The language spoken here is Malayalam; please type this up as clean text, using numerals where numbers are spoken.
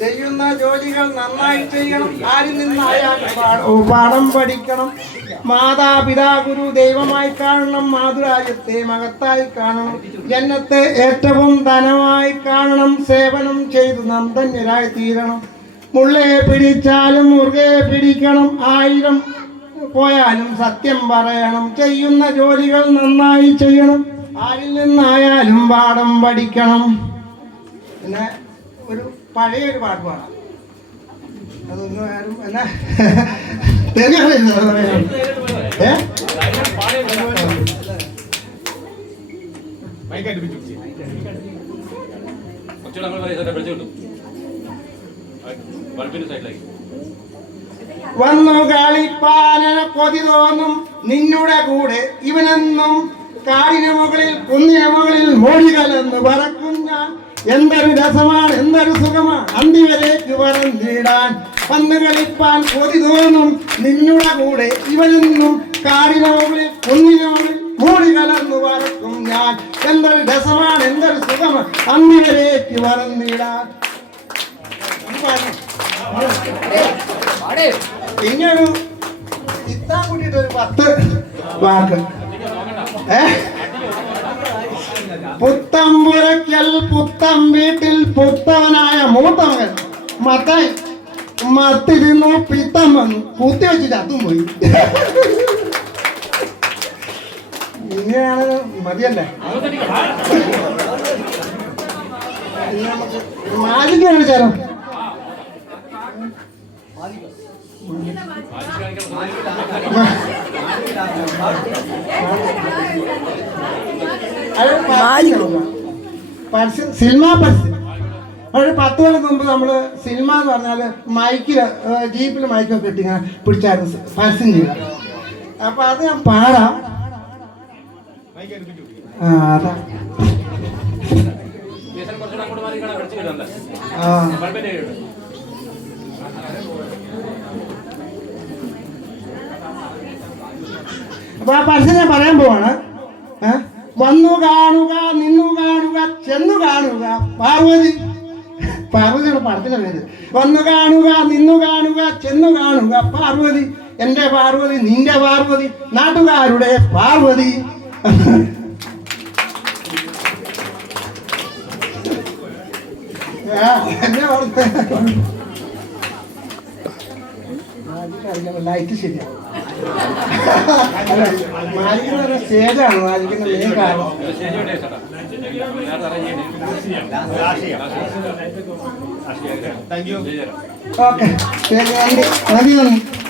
ചെയ്യുന്ന ജോലികൾ നന്നായി ചെയ്യണം. ആരിൽ നിന്നായാലും പാഠം പഠിക്കണം. മാതാപിതാ ഗുരു ദൈവമായി കാണണം. മാതൃരാജ്യത്തെ മഹത്തായി കാണണം. ജന്നത്തെ ഏറ്റവും ധനമായി കാണണം. സേവനം ചെയ്തു നാം ധന്യരായി തീരണം. മുള്ളെ പിടിച്ചാലും മുറുകെ പിടിക്കണം. 1000 പോയാലും സത്യം പറയണം. ചെയ്യുന്ന ജോലികൾ നന്നായി ചെയ്യണം. ആരിൽ നിന്നായാലും പാഠം പഠിക്കണം. പിന്നെ ഒരു പഴയൊരു പാട്ട് പാടാം. അതൊന്നും ആരും എന്നാ വന്നു കളിപ്പാനന കൊതി തോന്നും നിന്നുടെ കൂടെ ഇവനെന്നും കാടിന് മുകളിൽ കുന്നിന് മുകളിൽ മോടികളെന്ന് പറക്കും ഞാൻ. എന്തൊരു രസമാണ്, എന്തൊരു സുഖമാണ് അന്തിവരേക്ക് പറന്നിടാൻ. വന്നു കളിപ്പാൻ കൊതി തോന്നും നിന്നുടെ കൂടെ ഇവനെന്നും കാടിന് മുകളിൽ കുന്നിന് മുകളിൽ മോടികളെന്ന് പറക്കും ഞാൻ. എന്തൊരു രസമാണ്, എന്തൊരു സുഖമാണ് അന്തിവരേക്ക് പറന്നിടാൻ. പിന്നൊരു ഇത്താൻ കൂട്ടിയിട്ടൊരു 10 വാക്ക്. പുത്തമ്പുരയ്ക്കൽ പുത്തം വീട്ടിൽ പുത്തവനായ മൂത്തമകൻ മത്തായി മത്തിരുന്നു പിത്തം വന്നു കുത്തി വെച്ചിട്ട് അതും പോയി. ഇങ്ങനെയാണ് മതിയല്ലേ? മാജിക്ക് കാണിച്ചാലോ? സിനിമ പരസ്യം ഒരു 10 കൊല്ലം മുമ്പ് നമ്മള് സിനിമ എന്ന് പറഞ്ഞാല് മൈക്കില് ജീപ്പില് മൈക്കൊക്കെ ഇട്ട് ഇങ്ങനെ പിടിച്ചായിരുന്നു പരസ്യം ചെയ്യുക. അപ്പൊ അത് ഞാൻ പാടാം. അതാ അപ്പൊ ആ പരസ്യം ഞാൻ പറയാൻ പോവാണ്. വന്നു കാണുക, നിന്നു കാണുക, ചെന്നു കാണുക. പാർവതിയുടെ പടത്തിന്റെ പേര്. വന്നു കാണുക, നിന്നു കാണുക, ചെന്നു കാണുക. പാർവതി, എന്റെ പാർവതി, നിന്റെ പാർവതി, നാട്ടുകാരുടെ പാർവതി. ലൈറ്റ് ശരിയാണ്. മാലിക്കുന്ന സ്റ്റേജാണ് മാലിക്കുന്ന മെയിൻ കാരണം. ഓക്കെ, നന്ദി.